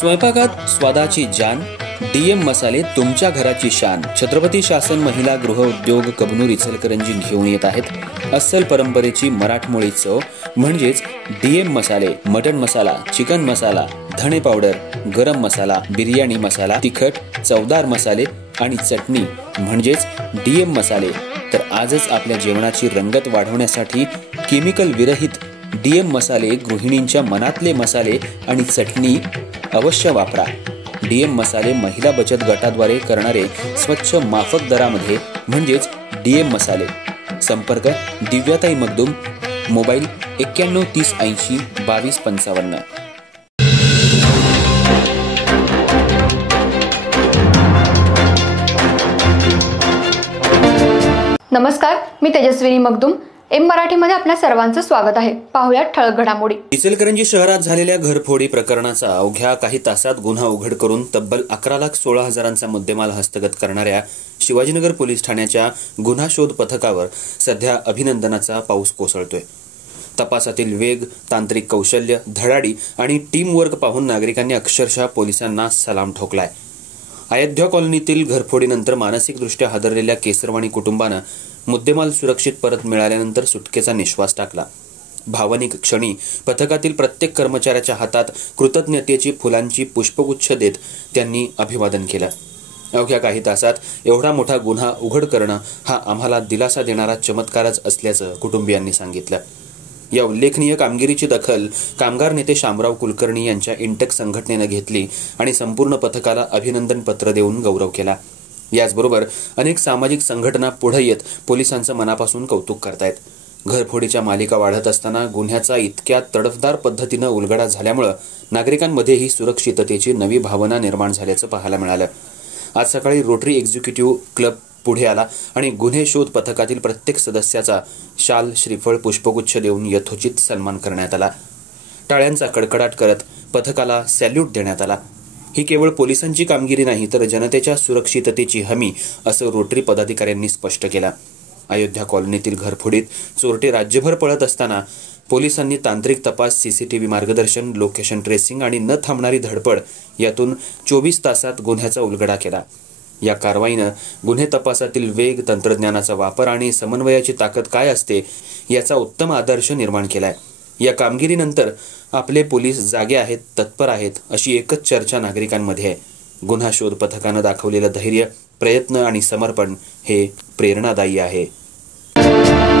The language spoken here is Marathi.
स्वयंपाकात स्वादाची जान, डीएम मसाले तुमच्या घराची शान। छत्रपती शासन महिला गृह उद्योग कबनूर इचलकरंजी घेऊन येत आहेत अस्सल परंपरेची मराठमोळी चव म्हणजेच डीएम मसाले। मटन मसाला, चिकन मसाला, धणे पावडर, गरम मसाला, बिर्याणी मसाला, तिखट, चवदार मसाले आणि चटणी म्हणजेच डीएम मसाले। तर आजच आपल्या जेवणाची रंगत वाढवण्यासाठी केमिकल विरहित डीएम मसाले, गृहिणींच्या मनातले मसाले आणि चटणी अवश्य वापरा। डीएम मसाले महिला बचत गटाद्वारे करणारे स्वच्छ माफक दरामध्ये म्हणजेच डीएम मसाले। संपर्क दिव्याताई मगदूम, मोबाईल 91 30 80 22 55। नमस्कार, मी तेजस्विनी मगदूम। एम मराठीमध्ये आपल्या सर्वांचं स्वागत आहे। पाहूया ठळक घडामोडी। इचलकरंजी शहरात झालेल्या घरफोडी प्रकरणाचा अवघ्या काही तासात गुन्हा उघड करून तब्बल 11,16,000चा मुद्देमाल हस्तगत करणाऱ्या शिवाजीनगर पोलीस ठाण्याच्या गुन्हा शोध पथकावर सध्या अभिनंदनाचा पाऊस कोसळतोय। तपासातील वेग, तांत्रिक कौशल्य, धडाडी आणि टीम वर्क पाहून नागरिकांनी अक्षरशः पोलिसांना सलाम ठोकलाय। अयोध्या कॉलनीतील घरफोडीनंतर मानसिकदृष्ट्या हादरलेल्या केसरवाणी कुटुंबानं मुद्देमाल सुरक्षित परत मिळाल्यानंतर सुटकेचा निश्वास टाकला। भावनिक क्षणी पथकातील प्रत्येक कर्मचाऱ्याच्या हातात कृतज्ञतेची फुलांची पुष्पगुच्छ देत त्यांनी अभिवादन केलं। अवघ्या काही तासात एवढा मोठा गुन्हा उघड करणं हा आम्हाला दिलासा देणारा चमत्कारच असल्याचं कुटुंबियांनी सांगितलं। या उल्लेखनीय कामगिरीची दखल कामगार नेते शामराव कुलकर्णी यांच्या इंटेक संघटनेनं घेतली आणि संपूर्ण पथकाला अभिनंदन पत्र देऊन गौरव केला। याचबरोबर अनेक सामाजिक संघटना पुढे येत पोलिसांचं मनापासून कौतुक करतायत। घरफोडीच्या मालिका वाढत असताना गुन्ह्याचा इतक्या तडफदार पद्धतीनं उलगडा झाल्यामुळे नागरिकांमध्येही सुरक्षिततेची नवी भावना निर्माण झाल्याचं पाहायला मिळालं। आज सकाळी रोटरी एक्झिक्युटिव्ह क्लब पुढे आला आणि गुन्हे शोध पथकातील प्रत्येक सदस्याचा शाल, श्रीफळ, पुष्पगुच्छ देऊन यथोचित सन्मान करण्यात आला। टाळ्यांचा कडकडाट करत पथकाला सॅल्यूट देण्यात आला। ही केवळ पोलिसांची कामगिरी नाही तर जनतेच्या सुरक्षिततेची हमी असं रोटरी पदाधिकाऱ्यांनी स्पष्ट केलं। अयोध्या कॉलनीतील घरफोडीत चोरटे राज्यभर पळत असताना पोलिसांनी तांत्रिक तपास, सीसीटीव्ही मार्गदर्शन, लोकेशन ट्रेसिंग आणि न थांबणारी धडपड यातून 24 तासात गुन्ह्याचा उलगडा केला। या कारवाईनं गुन्हे तपासातील वेग, तंत्रज्ञानाचा वापर आणि समन्वयाची ताकद काय असते याचा उत्तम आदर्श निर्माण केलाय। या कामगिरीनंतर आपले पोलीस जागे आहेत, तत्पर आहेत अशी एकच चर्चा नागरिकांमध्ये आहे। गुन्हा शोध पथकानं दाखवलेलं धैर्य, प्रयत्न आणि समर्पण हे प्रेरणादायी आहे।